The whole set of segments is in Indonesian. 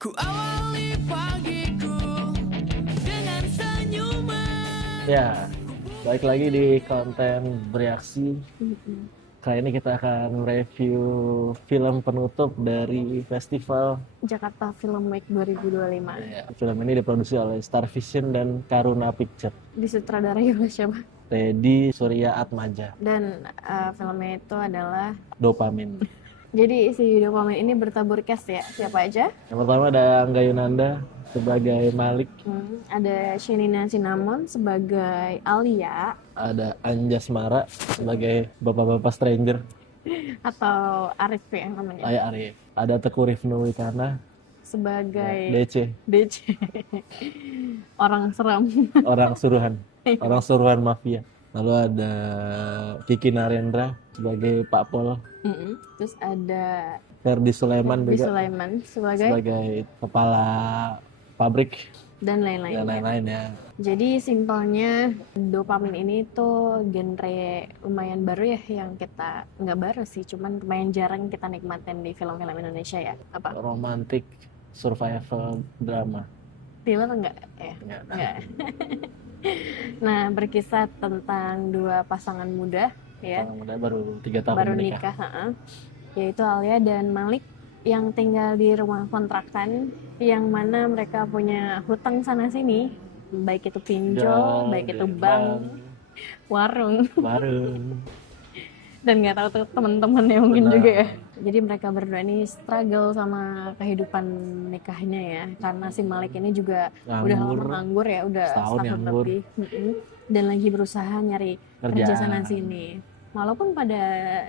Ku awali pagiku dengan senyuman. Ya, balik lagi di konten bereaksi. Kali ini kita akan review film penutup dari festival. Jakarta Film Week 2025. Ya, film ini diproduksi oleh Star Vision dan Karuna Picture. Disutradarai oleh siapa? Teddy Surya Atmaja. Dan filmnya itu adalah, Dopamin. jadi si Dopamin ini bertabur cast ya, siapa aja? Yang pertama ada Angga Yunanda sebagai Malik, Ada Shenina Cinnamon sebagai Alia, ada Anjas Mara sebagai bapak-bapak stranger, atau Arif ya namanya, Ayah Arif. Ada Teku Rifnu Wicana sebagai DC, DC. Orang seram. orang suruhan mafia. Lalu ada Kiki Narendra sebagai Pak Pol, Terus ada Ferdi Sulaiman Nabi juga Sulaiman sebagai sebagai kepala pabrik dan dan lain-lainnya. lain-lain ya. Jadi simpelnya Dopamin ini tuh genre lumayan baru ya, yang kita nggak baru sih, cuman lumayan jarang kita nikmatin di film-film Indonesia ya. Apa? Romantic survival drama. Thriller nggak? Ya, Nggak. nggak. Nah, berkisah tentang dua pasangan muda ya, Orang muda baru 3 tahun baru menikah. nikah, yaitu Alia dan Malik, yang tinggal di rumah kontrakan yang mana mereka punya hutang sana sini, baik itu pinjol, baik itu bank, warung, baru. dan nggak tahu tuh teman-temannya mungkin Benar. juga ya. Jadi mereka berdua ini struggle sama kehidupan nikahnya ya, karena si Malik ini juga udah lama nganggur ya, udah Setahun setahun nganggur. lebih. Dan lagi berusaha nyari kerja sana sini. Walaupun pada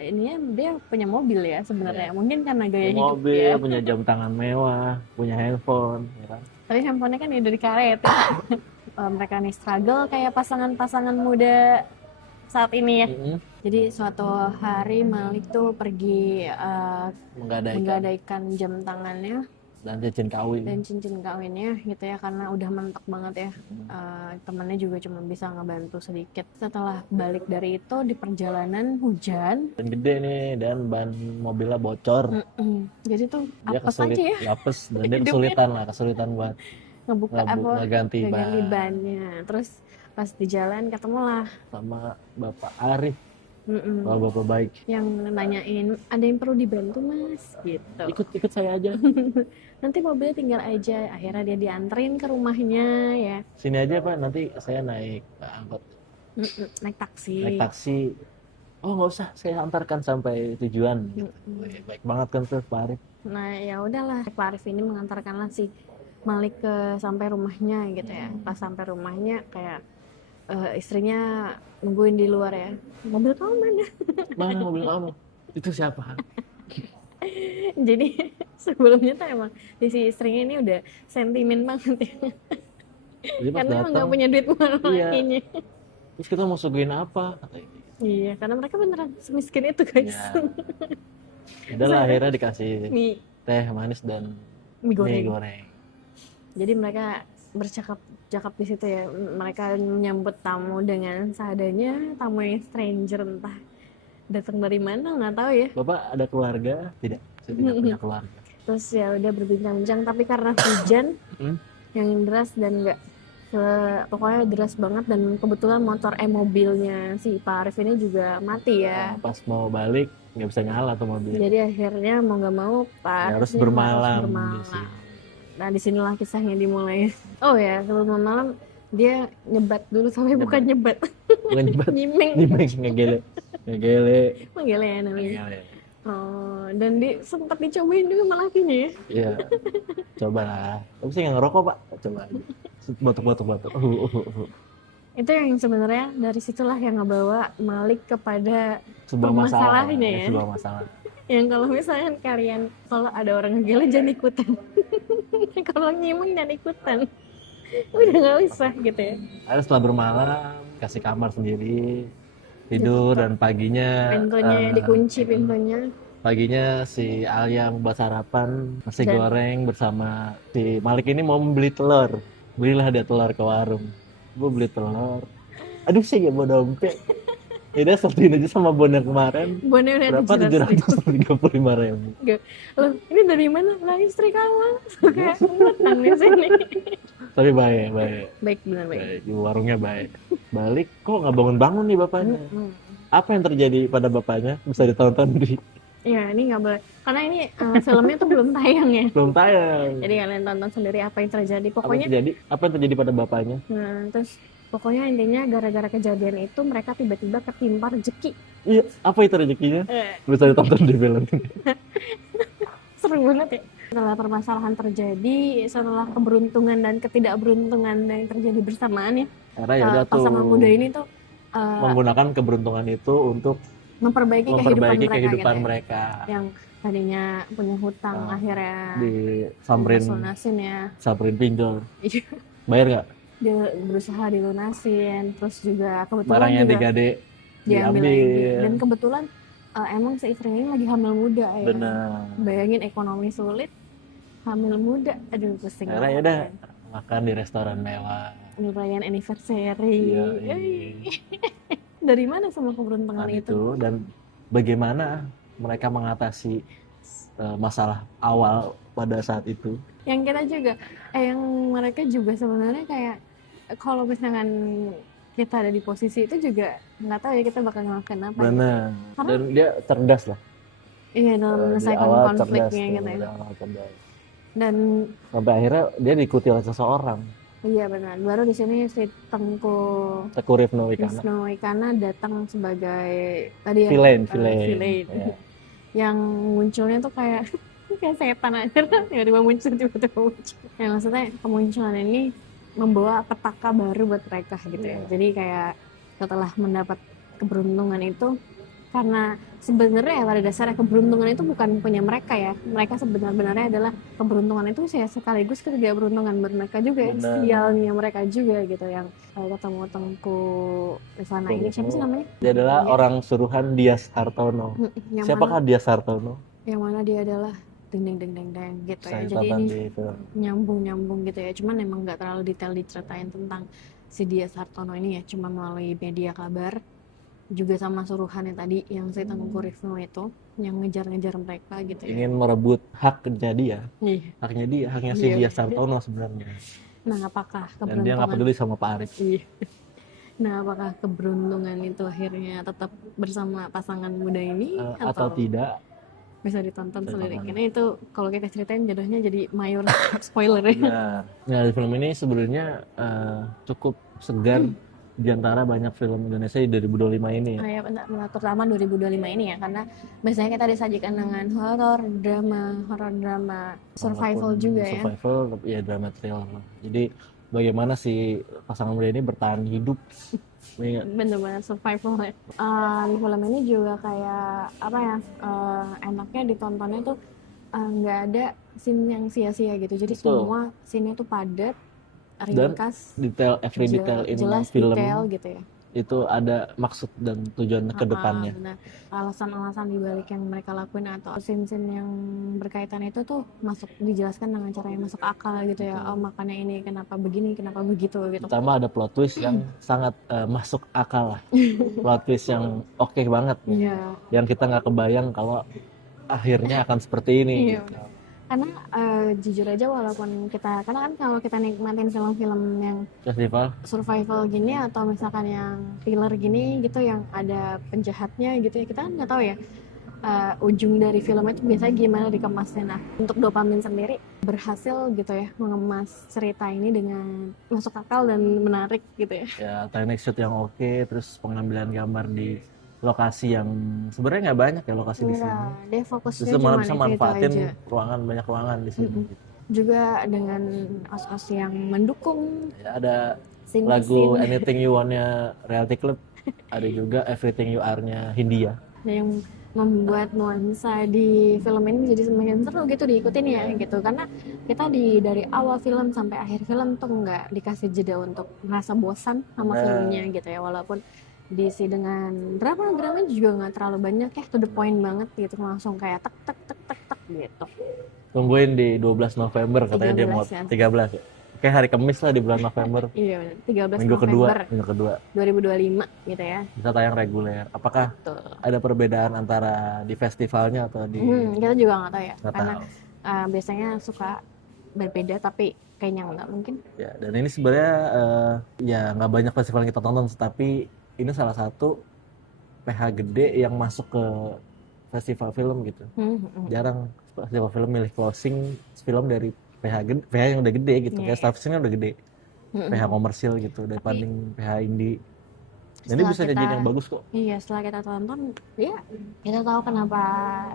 ininya dia punya mobil ya sebenarnya, mungkin karena gaya Punya hidup mobil, ya. punya jam tangan mewah, punya handphone, ya kan? Tapi handphonenya kan ya dari karet ya. Mereka nih struggle kayak pasangan-pasangan muda saat ini ya. Jadi suatu hari Malik tuh pergi menggadaikan jam tangannya dan cincin kawin. dan cincin kawinnya gitu ya, karena udah mentok banget ya. Temennya juga cuma bisa ngebantu sedikit. Setelah balik dari itu, di perjalanan hujan, Dan gede nih, dan ban mobilnya bocor. jadi tuh Dia apes aja ya apes, dan dia Hidupnya. kesulitan buat ngebuka ngeganti ganti ban bannya. Terus pas di jalan ketemulah sama Bapak Arif, bapak baik. yang nanyain, ada yang perlu dibantu mas gitu, Ikut saya aja. nanti mobilnya tinggal aja. Akhirnya dia dianterin ke rumahnya ya. Sini aja Pak, nanti saya naik angkot, Naik taksi. naik taksi. Oh nggak usah, saya antarkan sampai tujuan. Wih, baik banget kan tuh Pak Arif. Nah ya udahlah, Pak Arif ini mengantarkanlah si Malik ke sampai rumahnya gitu ya. Pas sampai rumahnya kayak istrinya nungguin di luar ya. Mobil kamu mana? Mana mobil kamu? Itu siapa? Jadi sebelumnya tuh emang si istrinya ini udah sentimen banget ya. Jadi pas Karena emang datang, nggak punya duit buat Iya. lakinya. terus kita mau suguhin apa? Katanya. Iya, karena mereka beneran semiskin itu guys. Ya. Udahlah, akhirnya dikasih mie teh manis dan mie mie goreng. goreng. Jadi mereka bercakap di situ ya. Mereka menyambut tamu dengan seadanya, tamu yang stranger, entah datang dari mana nggak tahu ya. Bapak ada keluarga? Tidak, saya tidak punya keluarga. Terus ya udah berbincang-bincang, tapi karena hujan yang deras dan nggak pokoknya deras banget, dan kebetulan mobilnya si Pak Arif ini juga mati ya. Nah, pas mau balik nggak bisa nyala tuh mobil. Jadi akhirnya mau nggak mau Pak Ya, harus Arif ini bermalam di bermalam. sini. Nah disinilah kisahnya dimulai. Oh ya, sebelum malam dia nyebat dulu, sampai bukan nyebat, Bukan nyebat, nyimeng, ngegele. manggil ya namanya. Ngegele. Oh, dan sempat dicobain juga sama lakinya ya. Iya, coba lah. Tapi saya nggak ngerokok Pak, coba aja. Batuk. Itu yang sebenarnya dari situlah yang ngebawa Malik kepada Sebuah masalah. masalahnya ya. Sebuah masalah. Yang kalau misalnya kalian, kalau ada orang ngegele jangan ikutan. Kalau nyimeng jangan ikutan. Udah nggak usah gitu ya. Ada setelah bermalam, kasih kamar sendiri, tidur, dan paginya Pintunya dikunci pintunya. paginya si Alia membuat sarapan nasi Dan- goreng bersama si Malik ini mau beli telur. Belilah dia telur ke warung. Gue beli telur. Aduh saya nggak bawa dompet. Udah satuin aja sama Bonner kemarin. Bonnya udah Berapa? 735.000. Enggak. Loh, ini dari mana? Lah istri kamu. Kayak ngutang di sini. Tapi baik. Baik, benar baik. Baik, warungnya baik. Balik kok nggak bangun-bangun nih bapaknya. Apa yang terjadi pada bapaknya? Bisa ditonton di Ya, ini nggak boleh. Karena ini filmnya tuh belum tayang ya. belum tayang. Jadi kalian tonton sendiri apa yang terjadi. Pokoknya, Apa yang terjadi pada bapaknya? nah, terus pokoknya intinya gara-gara kejadian itu mereka tiba-tiba ketimpa rezeki. Iya, apa itu rezekinya? Bisa ditonton di film ini. Seru banget ya. Setelah permasalahan terjadi, setelah keberuntungan dan ketidakberuntungan yang terjadi bersamaan ya, Karena ya udah tuh pasangan muda ini tuh menggunakan keberuntungan itu untuk memperbaiki memperbaiki kehidupan kehidupan gitu ya. mereka. Yang tadinya punya hutang akhirnya Disamperin, lunasin ya. samperin pinjol. Iya. Bayar nggak? Dia berusaha dilunasin, terus juga kebetulan Barang yang juga digade diambil diambil. lagi. Dan kebetulan emang si istrinya ini lagi hamil muda ya. Benar. Bayangin ekonomi sulit, hamil muda, aduh pusing. Karena ya banget udah kan. makan di restoran mewah. Ngerayain anniversary. Iya, Yeay. Dari mana semua keberuntungan Nah, itu? itu dan bagaimana mereka mengatasi masalah awal pada saat itu. Yang kita juga, yang mereka juga sebenarnya kayak kalau misalkan kita ada di posisi itu juga nggak tahu ya kita bakal ngelakuin apa. Benar. Karena- Dan dia cerdas lah. Iya, dalam Di menyelesaikan awal konfliknya cerdas tuh, gitu ya. di awal cerdas. Dan Sampai akhirnya dia diikuti oleh seseorang. iya benar, baru di sini si Tengku Teguh Rifno Wicana. Wisnu Wicana datang sebagai tadi ya Villain. villain. Ya. Yang munculnya tuh kayak kayak setan aja tiba-tiba muncul. Yang maksudnya kemunculan ini membawa petaka baru buat mereka gitu ya. Jadi kayak setelah mendapat keberuntungan itu, karena sebenarnya pada dasarnya keberuntungan itu bukan punya mereka ya. Mereka sebenarnya adalah keberuntungan itu saya sekaligus ketidakberuntungan buat mereka juga ya. Benar. Sialnya mereka juga gitu yang ketemu Tengku Rifana ini. Siapa sih namanya? Dia adalah orang suruhan Dias Hartono. Yang Siapakah Dias Hartono? yang mana dia adalah deng gitu ya. Saya Jadi tonton ini di itu. nyambung gitu ya. Cuman emang nggak terlalu detail diceritain tentang si Dias Hartono ini ya. Cuma melalui media kabar juga sama suruhannya tadi yang si Tengku Rifno itu yang ngejar-ngejar mereka gitu ya. Ingin merebut haknya dia. Iya. Haknya si Iya. Dias Hartono sebenarnya. Nah, apakah Dan dia nggak keberuntungan peduli sama Pak Arif. Iya. Nah, apakah keberuntungan itu akhirnya tetap bersama pasangan muda ini Atau tidak. bisa ditonton Bisa sendiri? ditonton. Karena itu kalau kita ceritain jadinya jadi mayor spoiler ya. Nah, di film ini sebenarnya cukup segar di antara banyak film Indonesia di 2025 ini ya. Nah, ya benar, terutama 2025 ini ya, karena biasanya kita disajikan dengan horor drama survival Walaupun juga ya. survival, tapi ya drama thriller. Jadi bagaimana si pasangan muda ini bertahan hidup. Iya nggak? Bener-bener survival ya. Di film ini juga kayak apa ya, enaknya ditontonnya tuh nggak ada scene yang sia-sia gitu. Jadi Betul. semua scene-nya tuh padat, Dan ringkas, Detail, every detail in jelas film detail gitu ya. itu ada maksud dan tujuan ke depannya. Benar. Alasan-alasan dibalik yang mereka lakuin atau scene-scene yang berkaitan itu tuh masuk dijelaskan dengan cara yang masuk akal gitu ya. Oh, makanya ini kenapa begini, kenapa begitu gitu. Pertama ada plot twist yang sangat masuk akal lah. Plot twist yang oke banget. Iya. Yang kita nggak kebayang kalau akhirnya akan seperti ini. Iya. Karena jujur aja walaupun karena kan kalau kita nikmatin film-film yang Festival survival gini atau misalkan yang thriller gini gitu yang ada penjahatnya gitu ya, kita kan nggak tahu ya ujung dari film itu biasanya gimana dikemasnya. Nah, untuk Dopamin sendiri berhasil gitu ya mengemas cerita ini dengan masuk akal dan menarik gitu ya. ya, teknik shoot yang oke, terus pengambilan gambar di lokasi yang sebenarnya nggak banyak ya lokasi di sini. Iya, dia fokusnya Justru malah cuma bisa itu manfaatin aja. banyak ruangan di sini. Juga dengan os-os yang mendukung Ya, ada scene-scene. lagu Anything You Want-nya Reality Club, ada juga Everything You Are-nya Hindia. yang membuat nuansa di film ini jadi semakin seru gitu diikutin ya gitu, karena kita dari awal film sampai akhir film tuh nggak dikasih jeda untuk merasa bosan sama filmnya gitu ya, walaupun diisi dengan drama juga nggak terlalu banyak ya, to the point banget gitu, langsung kayak tek gitu. Tungguin di 12 November katanya dia mau 13 ya. 13 ya. kayak hari Kamis lah di bulan November. Iya benar. 13 Minggu November kedua 2025 gitu ya. bisa tayang reguler. Apakah Betul. ada perbedaan antara di festivalnya atau di Kita juga nggak tahu ya, nggak karena tahu? biasanya suka berbeda tapi kayaknya nggak mungkin. Ya, dan ini sebenarnya ya nggak banyak festival yang kita tonton, tapi ini salah satu PH gede yang masuk ke festival film gitu. Jarang festival film milih closing film dari PH yang udah gede gitu. Iya, Kayak statusnya udah gede. PH komersil gitu daripada PH indie. Dan ini setelah bisa jadi kita- yang bagus kok. Iya, setelah kita tonton, ya kita tahu kenapa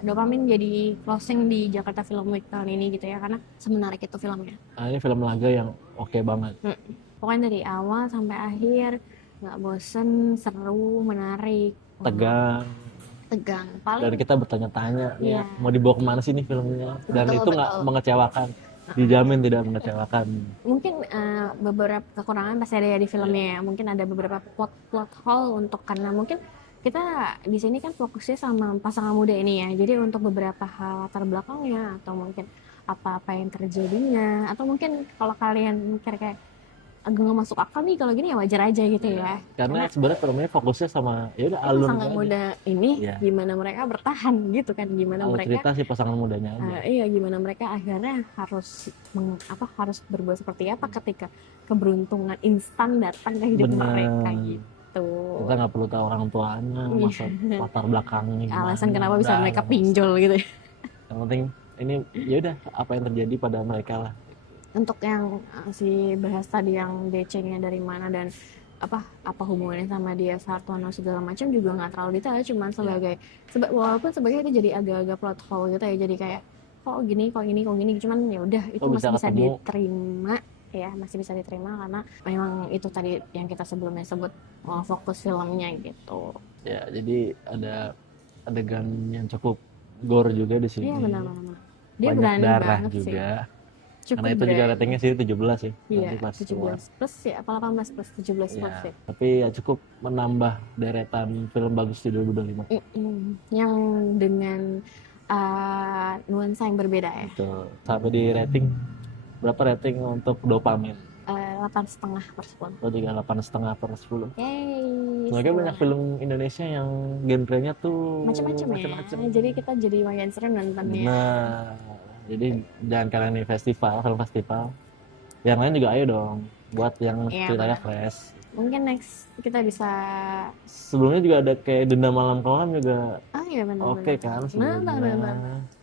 Dopamin jadi closing di Jakarta Film Week tahun ini gitu ya, karena semenarik itu filmnya. Nah, ini film laga yang oke banget. Pokoknya dari awal sampai akhir nggak bosen, seru, menarik, Tegang. tegang. Dan kita bertanya-tanya Iya. ya, mau dibawa kemana sih nih filmnya? Dan Betul, itu nggak betul. mengecewakan. Dijamin tidak mengecewakan. Mungkin beberapa kekurangan pasti ada ya di filmnya ya. Mungkin ada beberapa plot hole untuk, karena mungkin kita di sini kan fokusnya sama pasangan muda ini ya. Jadi untuk beberapa hal latar belakangnya atau mungkin apa-apa yang terjadinya, atau mungkin kalau kalian mikir kayak agak nggak masuk akal nih kalau gini, ya wajar aja gitu ya. Karena sebenarnya filmnya fokusnya sama ya udah Pasangan alurnya aja. muda ini Iya. gimana mereka bertahan gitu kan, gimana Alur mereka cerita si pasangan mudanya aja. iya, gimana mereka akhirnya harus harus berbuat seperti apa ketika keberuntungan instan datang ke hidup Bener. mereka gitu. Kita nggak perlu tahu orang tuanya, masa latar belakangnya gimana. Alasan kenapa bisa Nggak, mereka nggak pinjol gitu ya. Yang penting ini ya udah apa yang terjadi pada mereka lah. Untuk yang si bahas tadi yang DC-nya dari mana dan apa hubungannya sama dia Sartono segala macam juga nggak terlalu detail, cuman sebagai walaupun sebagai itu jadi agak-agak plot hole gitu ya, jadi kayak kok gini cuman ya udah itu Kok masih bisa bisa ketemu? diterima ya, masih bisa diterima karena memang itu tadi yang kita sebelumnya sebut fokus filmnya gitu. Ya, jadi ada adegan yang cukup gore juga di sini. Iya benar. Dia Banyak berani darah banget juga. sih. Cukup Karena itu juga berani. ratingnya sih 17 ya. Iya, Nanti pas keluar. 17 plus ya, apa 18 plus 17 plus Ya, ya. tapi ya cukup menambah deretan film bagus di 2025. Yang dengan nuansa yang berbeda ya. Betul. Sampai di rating berapa rating untuk Dopamin? 8,5/10. Atau juga 8,5/10. Yeay. Sebenarnya banyak film Indonesia yang genrenya tuh Macam-macam ya. macam-macam. Jadi kita jadi lumayan seru nontonnya. Nah, jadi jangan karena ini film festival. Yang lain juga ayo dong, buat yang Iya, ceritanya benar. fresh. Mungkin next kita bisa. Sebelumnya juga ada kayak Dendam Malam Kelam juga Iya benar. oke kan sebelumnya. Benar.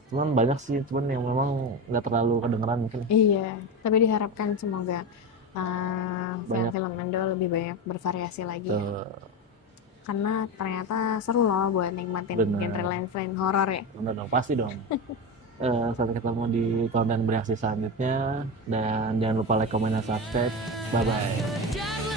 Cuman banyak sih, cuman yang memang nggak terlalu kedengeran mungkin. Iya, tapi diharapkan semoga Banyak. film-film Indo lebih banyak bervariasi lagi ya. Tuh, Karena ternyata seru loh buat nikmatin Benar. genre lain selain horor ya. bener dong, pasti dong. Sampai ketemu di konten bereaksi selanjutnya, dan jangan lupa like, comment, dan subscribe. Bye bye. Jangan